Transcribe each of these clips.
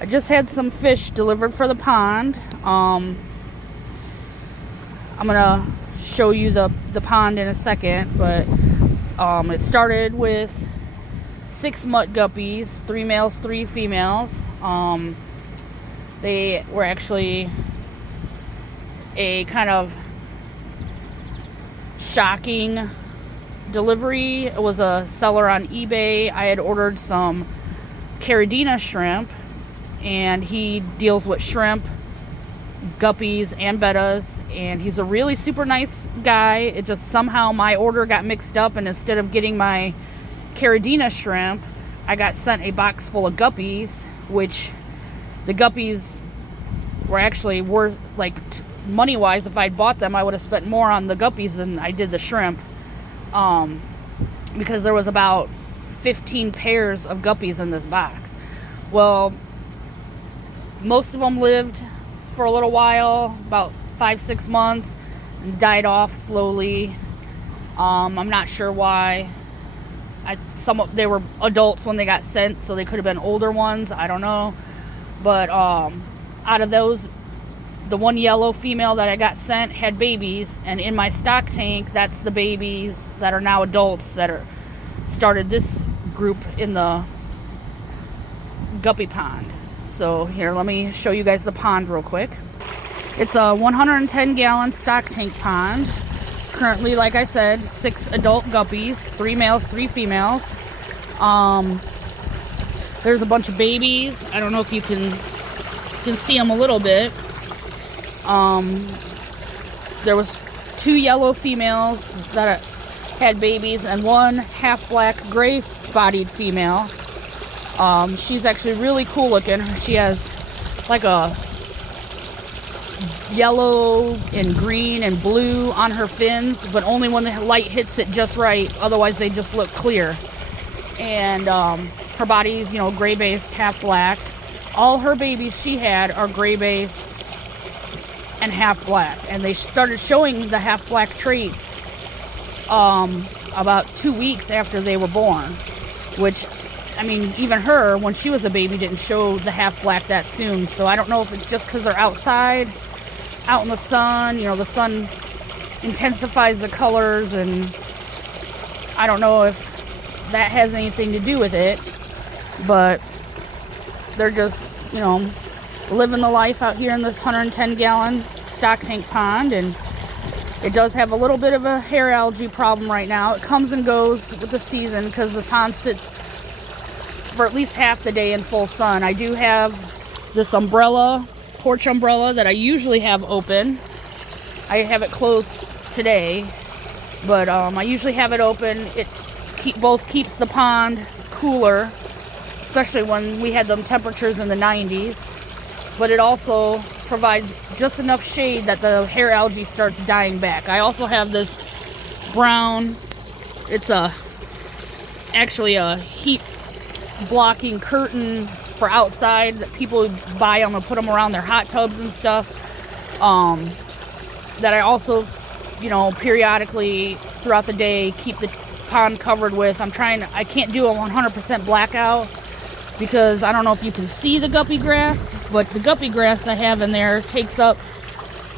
I just had some fish delivered for the pond. I'm gonna show you the pond in a second, but it started with 6 mutt guppies, 3 males, 3 females. They were actually a kind of shocking delivery. It was a seller on eBay. I had ordered some Caridina shrimp, and he deals with shrimp, guppies, and bettas, and he's a really super nice guy. It just somehow my order got mixed up, and instead of getting my Caridina shrimp, I got sent a box full of guppies, which the guppies were actually worth, like, money wise, if I'd bought them I would have spent more on the guppies than I did the shrimp, because there was about 15 pairs of guppies in this box. Well, most of them lived for a little while, about 5-6 months, and died off slowly. I'm not sure why. They were adults when they got sent, so they could have been older ones, I don't know. But out of those, the one yellow female that I got sent had babies, and in my stock tank, that's the babies that are now adults that are started this group in the guppy pond. So here, let me show you guys the pond real quick. It's a 110 gallon stock tank pond. Currently, like I said, 6 adult guppies, 3 males, 3 females. There's a bunch of babies. I don't know if you can see them a little bit. There was 2 yellow females that had babies, and 1 half black gray bodied female. She's actually really cool looking. She has like a yellow and green and blue on her fins, but only when the light hits it just right, otherwise they just look clear. And her body's, gray based, half black. All her babies she had are gray based and half black, and they started showing the half black trait about 2 weeks after they were born, which, I mean, even her, when she was a baby, didn't show the half black that soon. So I don't know if it's just because they're outside, out in the sun. The sun intensifies the colors, and I don't know if that has anything to do with it, but they're just, living the life out here in this 110 gallon stock tank pond. And it does have a little bit of a hair algae problem right now. It comes and goes with the season because the pond sits for at least half the day in full sun. I do have this umbrella, porch umbrella, that I usually have open. I have it closed today, but I usually have it open. It both keeps the pond cooler, especially when we had them temperatures in the 90s, but it also provides just enough shade that the hair algae starts dying back. I also have this brown, it's actually a heat blocking curtain for outside that people buy them and put them around their hot tubs and stuff, that I also, periodically throughout the day keep the pond covered with. I can't do a 100% blackout because I don't know if you can see the guppy grass, but the guppy grass I have in there takes up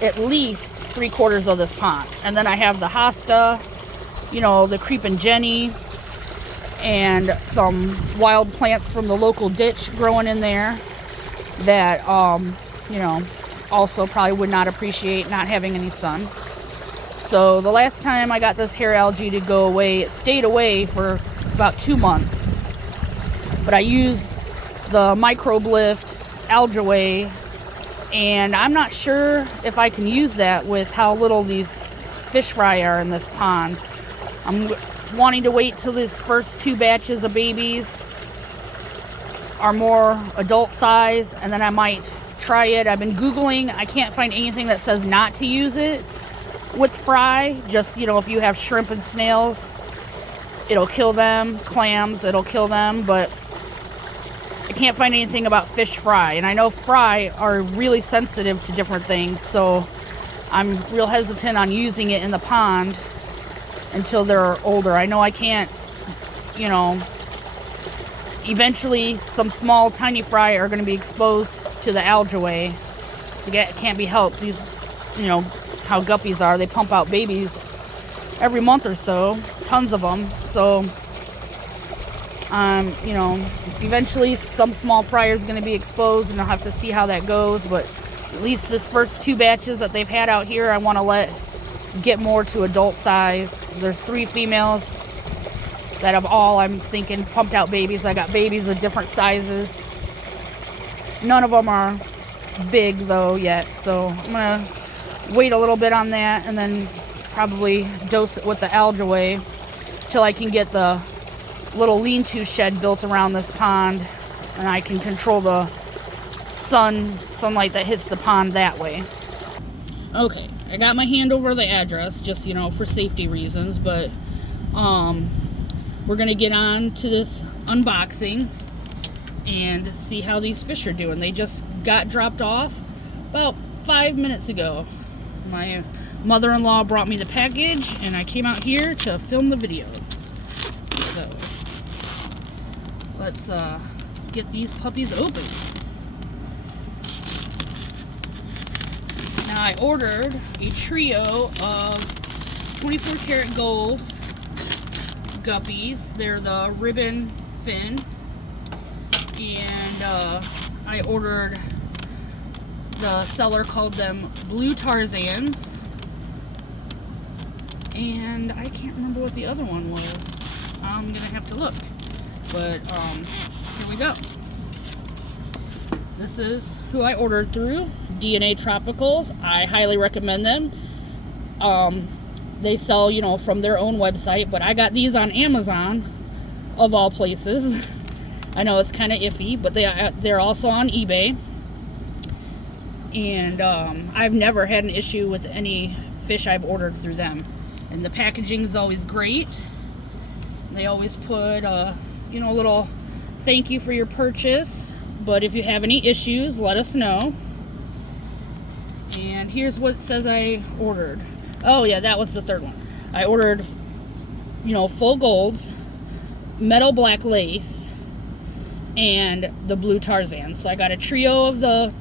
at least 3/4 of this pond. And then I have the hosta, the creeping jenny, and some wild plants from the local ditch growing in there that, also probably would not appreciate not having any sun. So the last time I got this hair algae to go away, it stayed away for about 2 months. But I used the microbe lift algae, and I'm not sure if I can use that with how little these fish fry are in this pond. I'm wanting to wait till these first 2 batches of babies are more adult size, and then I might try it. I've been Googling. I can't find anything that says not to use it with fry. Just, if you have shrimp and snails, it'll kill them. Clams, it'll kill them. But I can't find anything about fish fry. And I know fry are really sensitive to different things, so I'm real hesitant on using it in the pond until they're older. I know I can't, eventually some small tiny fry are going to be exposed to the algae. So it can't be helped. These, you know how guppies are, they pump out babies every month or so, tons of them. So you know, eventually some small fry is going to be exposed, and I'll have to see how that goes. But at least this first 2 batches that they've had out here, I want to let get more to adult size. There's 3 females that have all, I'm thinking, pumped out babies. I got babies of different sizes. None of them are big though yet, so I'm gonna wait a little bit on that and then probably dose it with the algae till I can get the little lean-to shed built around this pond, and I can control the sunlight that hits the pond that way. Okay, I got my hand over the address just, you know, for safety reasons, but we're gonna get on to this unboxing and see how these fish are doing. They just got dropped off about 5 minutes ago. My mother-in-law brought me the package, and I came out here to film the video. So let's get these puppies open. Now I ordered a trio of 24 karat gold guppies. They're the ribbon fin, and I ordered, the seller called them blue Tarzans, and I can't remember what the other one was. I'm gonna have to look, but here we go. This is who I ordered through, D&A Tropicals. I highly recommend them. They sell, you know, from their own website, but I got these on Amazon, of all places. I know it's kind of iffy, but they're also on eBay. And I've never had an issue with any fish I've ordered through them. And the packaging is always great. They always put, you know, a little thank you for your purchase. But if you have any issues, let us know. And here's what it says I ordered. Oh yeah, that was the third one. I ordered, you know, full golds, metal black lace, and the blue Tarzan. So I got a trio of the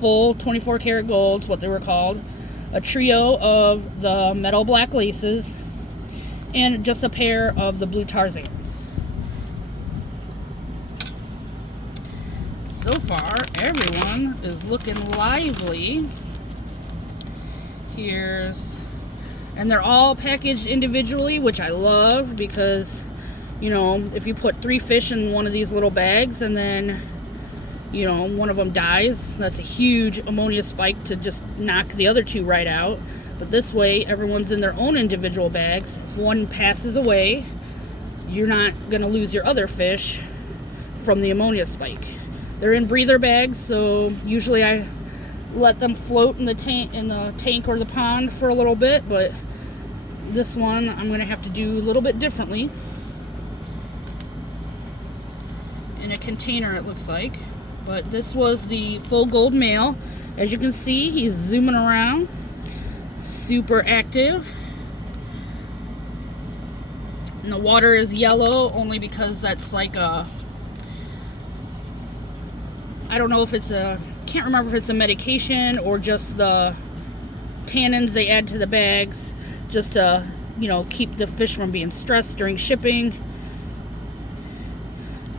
full 24 karat golds, what they were called, a trio of the metal black laces, and just a pair of the blue Tarzans. So far, everyone is looking lively. And they're all packaged individually, which I love, because, you know, if you put 3 fish in one of these little bags and then, you know, one of them dies, that's a huge ammonia spike to just knock the other 2 right out. But this way, everyone's in their own individual bags. If one passes away, you're not going to lose your other fish from the ammonia spike. They're in breather bags, so usually I let them float in the tank or the pond for a little bit, but this one I'm going to have to do a little bit differently. In a container, it looks like. But this was the full gold male. As you can see, he's zooming around, super active. And the water is yellow only because that's like a, I don't know if it's a, can't remember if it's a medication or just the tannins they add to the bags just to, you know, keep the fish from being stressed during shipping.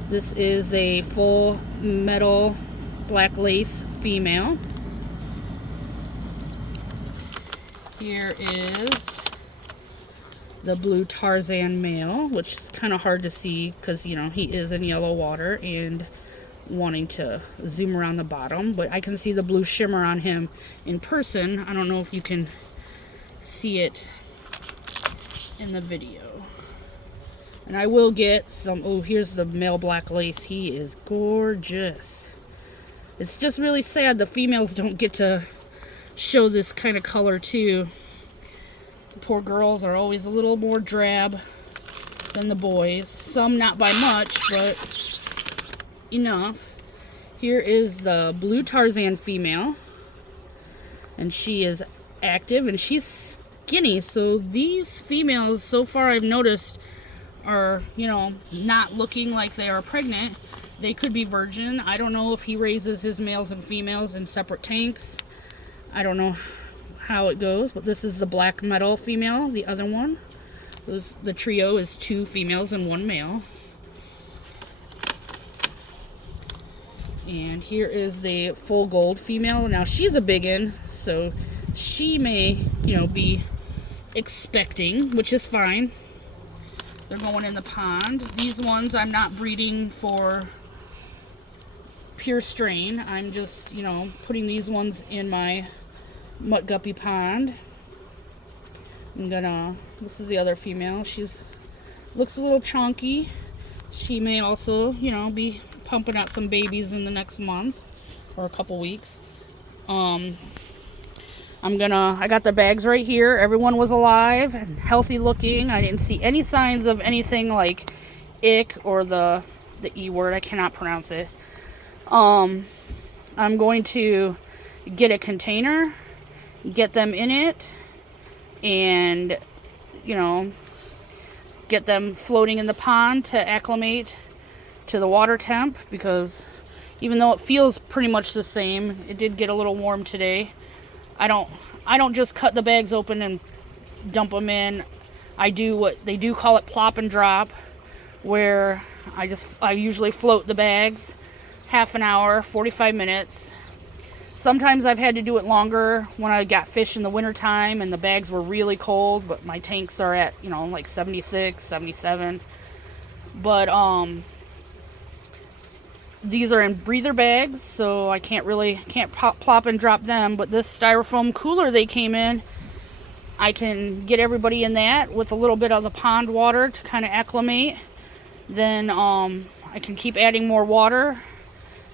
This is a full metal black lace female. Here is the blue Tarzan male, which is kind of hard to see because, you know, he is in yellow water and wanting to zoom around the bottom, but I can see the blue shimmer on him in person. I don't know if you can see it in the video. And I will get some, oh, here's the male black lace. He is gorgeous. It's just really sad the females don't get to show this kind of color too. The poor girls are always a little more drab than the boys. Some not by much, but enough. Here is the blue Tarzan female, and she is active and she's skinny. So these females, so far I've noticed, are, you know, not looking like they are pregnant. They could be virgin. I don't know if he raises his males and females in separate tanks. I don't know how it goes, but this is the black metal female, the other one. The trio is 2 females and 1 male. And here is the full gold female. Now she's a biggin, so she may, you know, be expecting, which is fine. They're going in the pond. These ones I'm not breeding for pure strain. I'm just, you know, putting these ones in my Mutt guppy pond. This is the other female. Looks a little chunky. She may also, you know, be pumping out some babies in the next month or a couple weeks. I got the bags right here. Everyone was alive and healthy looking. I didn't see any signs of anything like ick or the E word. I cannot pronounce it. I'm going to get a container, get them in it, and, you know, get them floating in the pond to acclimate to the water temp, because even though it feels pretty much the same, it did get a little warm today. I don't just cut the bags open and dump them in. I do what they do call it plop and drop, where I usually float the bags half an hour, 45 minutes. Sometimes I've had to do it longer when I got fish in the wintertime and the bags were really cold, but my tanks are at, you know, like 76, 77. But these are in breather bags, so I can't plop and drop them. But this styrofoam cooler they came in, I can get everybody in that with a little bit of the pond water to kind of acclimate. Then I can keep adding more water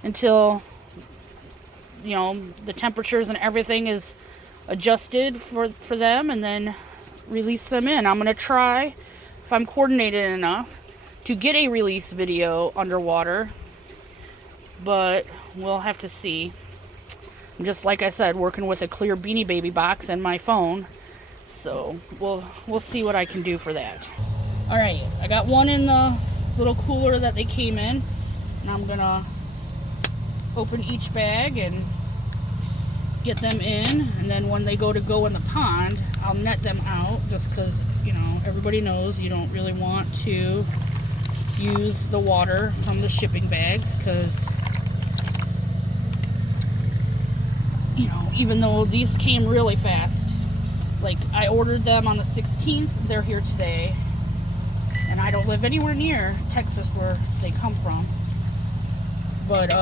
until, you know, the temperatures and everything is adjusted for them, and then release them in. I'm going to try, if I'm coordinated enough, to get a release video underwater, but we'll have to see. I'm just, like I said, working with a clear Beanie Baby box and my phone, so we'll see what I can do for that. All right, I got one in the little cooler that they came in, and I'm gonna open each bag and get them in, and then when they go in the pond, I'll net them out, just because, you know, everybody knows you don't really want to use the water from the shipping bags, because, you know, even though these came really fast, like I ordered them on the 16th, they're here today, and I don't live anywhere near Texas where they come from, but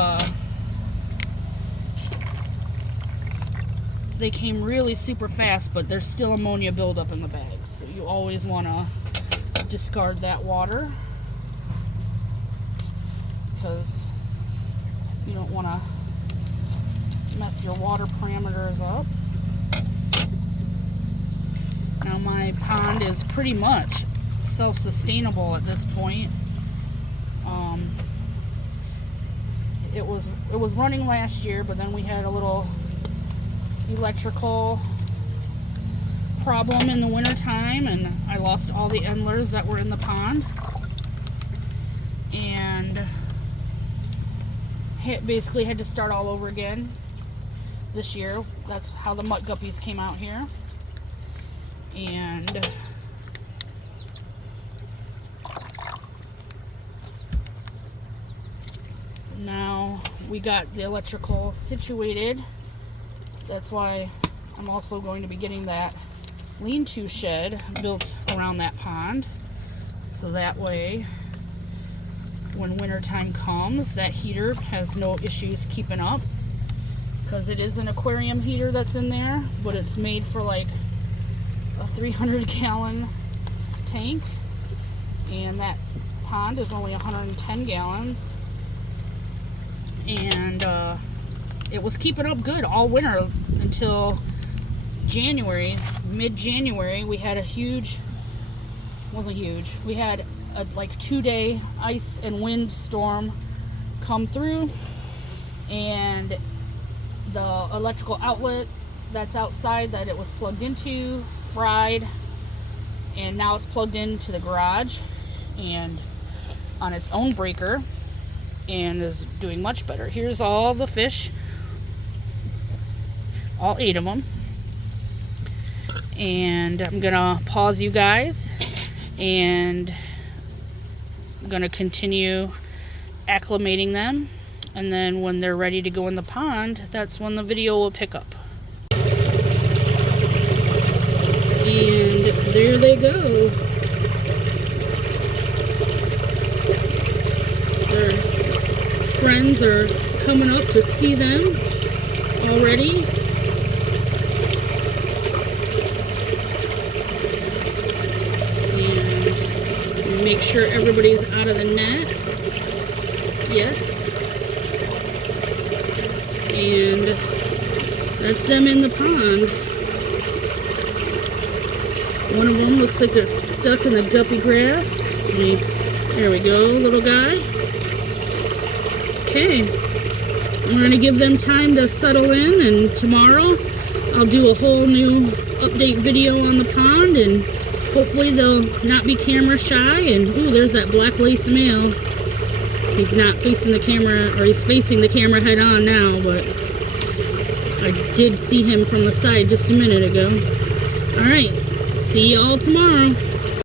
they came really super fast, but there's still ammonia buildup in the bags, so you always want to discard that water, because you don't want to mess your water parameters up. Now my pond is pretty much self-sustainable at this point. It was running last year, but then we had a little electrical problem in the winter time, and I lost all the endlers that were in the pond, and basically had to start all over again this year. That's how the Mutt guppies came out here. And now we got the electrical situated. That's why I'm also going to be getting that lean-to shed built around that pond, so that way when winter time comes, that heater has no issues keeping up, because it is an aquarium heater that's in there, but it's made for like a 300-gallon tank, and that pond is only 110 gallons, and it was keeping up good all winter until January. Mid-January, we had we had a like 2-day ice and wind storm come through, and the electrical outlet that's outside that it was plugged into fried, and now it's plugged into the garage, and on its own breaker, and is doing much better. Here's all the fish, all 8 of them. And I'm gonna pause you guys, and I'm gonna continue acclimating them, and then when they're ready to go in the pond, that's when the video will pick up. And there they go. Their friends are coming up to see them already. And make sure everybody's out of the net. Yes. And that's them in the pond. One of them looks like it's stuck in the guppy grass. There we go, little guy. Okay. We're going to give them time to settle in, and tomorrow I'll do a whole new update video on the pond, and hopefully they'll not be camera shy. And ooh, there's that black lace male. He's not facing the camera, or he's facing the camera head on now, but I did see him from the side just a minute ago. Alright, see y'all tomorrow.